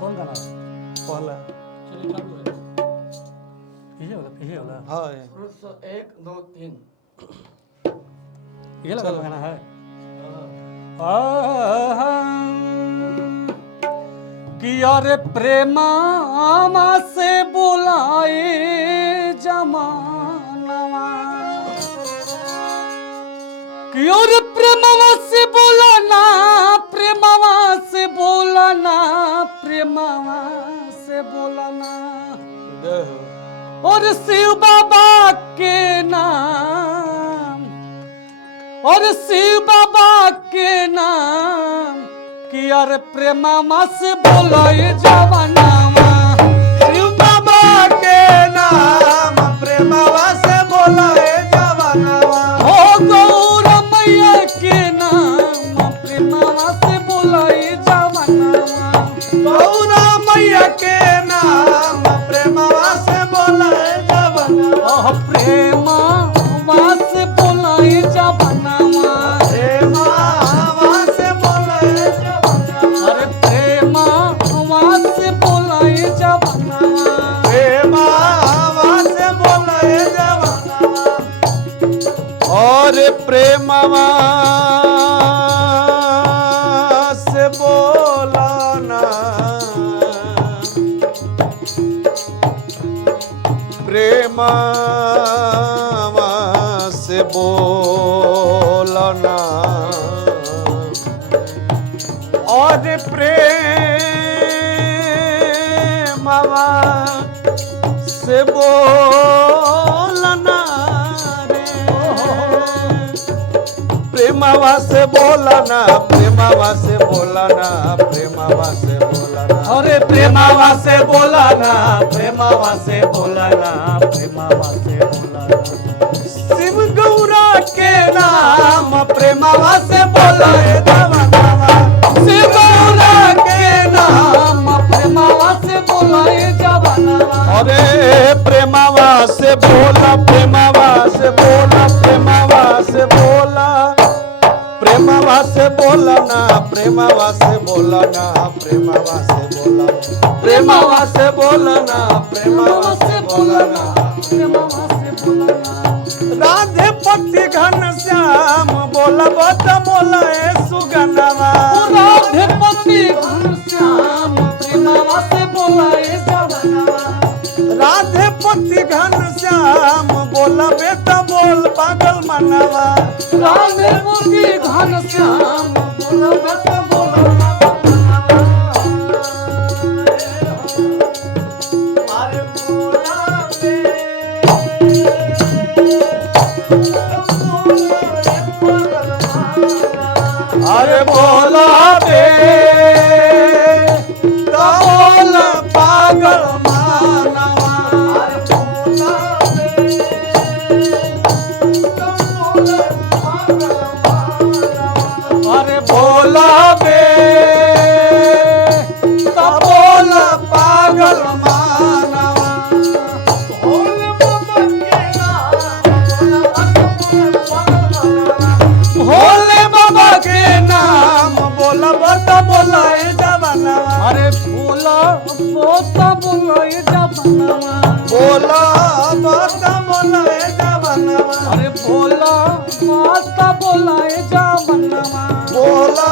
कौन गाना पहला चलिए चालू है पीछे वाला हाँ 1 2 3 ये लगा चलो। गाना है कि अरे प्रेमा से बुलाए जमानवा कि अरे प्रेमवा से बोलाना प्रेमवा से बोलाना प्रेमवा से बोलाना जय हो और शिव बाबा के नाम और शिव बाबा के नाम कि यार प्रेमा से बोलो ये जवानावा शिव बाबा के नाम प्रेमवा से बोला है जवानवा हो गौर मैया के नाम प्रेमा से बोलो ये जवानावा गौरा मैया के नाम प्रेमवा से बोला है जवानवा ओह प्रेमा से बोलो ये जवानावा प्रेमवा से बोला है जवानवा अरे प्रेमा से बोलो ये जवानावा प्रेमवा से बोला है जवानवा और प्रेमवा से बोला ना प्रेमवा से बोला ना और प्रेमवा से बोलना रे प्रेमवा से बोलना प्रेमवा से बोलना प्रेमवा से बोलना अरे प्रेमावा से बोलाना प्रेमावा से बोलाना प्रेमावा से बोलाना शिव गौरा के नाम प्रेमवा से बोला है जवानवा शिव गौरा के नाम प्रेमावा से बोला ये जवानावा अरे प्रेमवा से बोला प्रेमवा से बोला प्रेमवा से बोला प्रेमवा से बोला ना प्रेमवा से बोला ना प्रेमवा से बोला प्रेमवा से बोला ना प्रेमवा से बोला ना प्रेमावा से बोलाना राधे पति घन श्याम बोला बत बोला ए सुगनवा राधे पति घनश्याम प्रेमावा से बोला ये जवानावा राधे पति घन श्याम बोला बेटा बोल पागल मनवा राधे पति घनश्याम बोला बेटा बोला अरे बोला अरे बोला बे तो बोल पागल मानवा अरे बोला बे तो बोल पागल मानवा अरे बोला बे तो बोल पागल मानवा बोल बाबा के भोले बाबा के नाम बोला बता बोला ए जवानवा अरे बोला बोता बोला ये जवानावा बोला बता बोला ए जवानवा अरे बोला माता बोला ये जवानावा बोला